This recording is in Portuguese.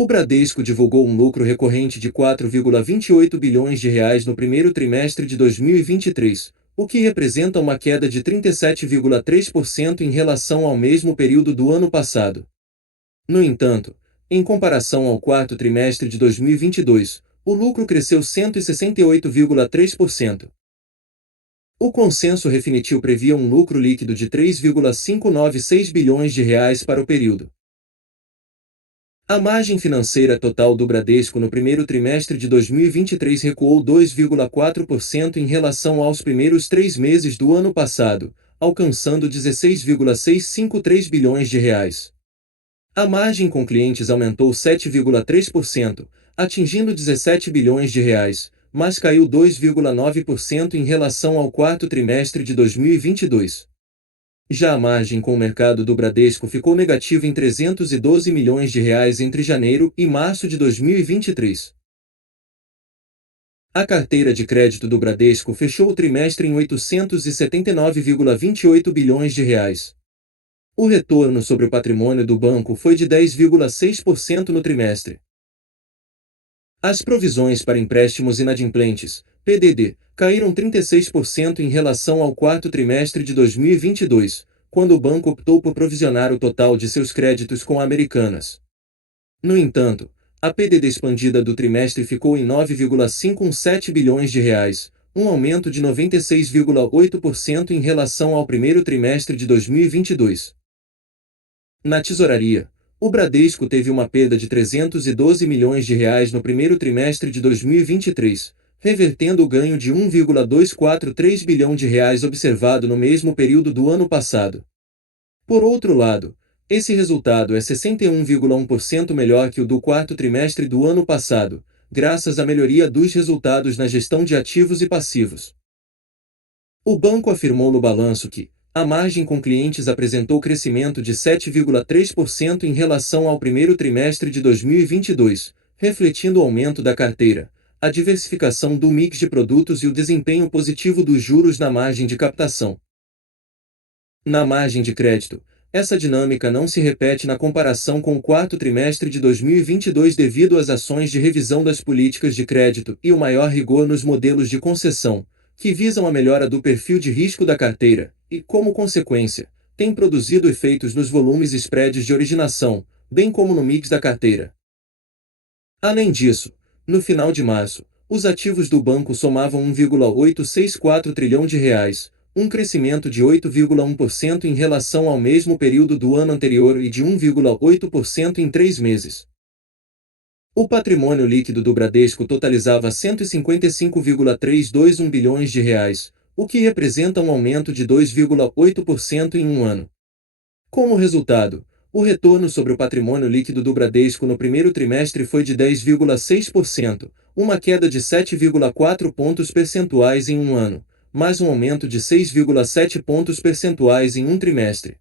O Bradesco divulgou um lucro recorrente de 4,28 bilhões de reais no primeiro trimestre de 2023, o que representa uma queda de 37,3% em relação ao mesmo período do ano passado. No entanto, em comparação ao quarto trimestre de 2022, o lucro cresceu 168,3%. O consenso Refinitiv previa um lucro líquido de 3,596 bilhões de reais para o período. A margem financeira total do Bradesco no primeiro trimestre de 2023 recuou 2,4% em relação aos primeiros 3 meses do ano passado, alcançando 16,653 bilhões de reais. A margem com clientes aumentou 7,3%, atingindo 17 bilhões de reais, mas caiu 2,9% em relação ao quarto trimestre de 2022. Já a margem com o mercado do Bradesco ficou negativa em 312 milhões de reais entre janeiro e março de 2023. A carteira de crédito do Bradesco fechou o trimestre em 879,28 bilhões de reais. O retorno sobre o patrimônio do banco foi de 10,6% no trimestre. As provisões para empréstimos inadimplentes, PDD, caíram 36% em relação ao quarto trimestre de 2022, quando o banco optou por provisionar o total de seus créditos com Americanas. No entanto, a PDD expandida do trimestre ficou em 9,517 bilhões de reais, um aumento de 96,8% em relação ao primeiro trimestre de 2022. Na tesouraria, o Bradesco teve uma perda de 312 milhões de reais no primeiro trimestre de 2023, revertendo o ganho de 1,243 bilhão de reais observado no mesmo período do ano passado. Por outro lado, esse resultado é 61,1% melhor que o do quarto trimestre do ano passado, graças à melhoria dos resultados na gestão de ativos e passivos. O banco afirmou no balanço que a margem com clientes apresentou crescimento de 7,3% em relação ao primeiro trimestre de 2022, refletindo o aumento da carteira, a diversificação do mix de produtos e o desempenho positivo dos juros na margem de captação. Na margem de crédito, essa dinâmica não se repete na comparação com o quarto trimestre de 2022 devido às ações de revisão das políticas de crédito e o maior rigor nos modelos de concessão, que visam a melhora do perfil de risco da carteira, e, como consequência, têm produzido efeitos nos volumes e spreads de originação, bem como no mix da carteira. Além disso, no final de março, os ativos do banco somavam 1,864 trilhão de reais, um crescimento de 8,1% em relação ao mesmo período do ano anterior e de 1,8% em 3 meses. O patrimônio líquido do Bradesco totalizava 155,321 bilhões de reais, o que representa um aumento de 2,8% em um ano. Como resultado, o retorno sobre o patrimônio líquido do Bradesco no primeiro trimestre foi de 10,6%, uma queda de 7,4 pontos percentuais em um ano, mais um aumento de 6,7 pontos percentuais em um trimestre.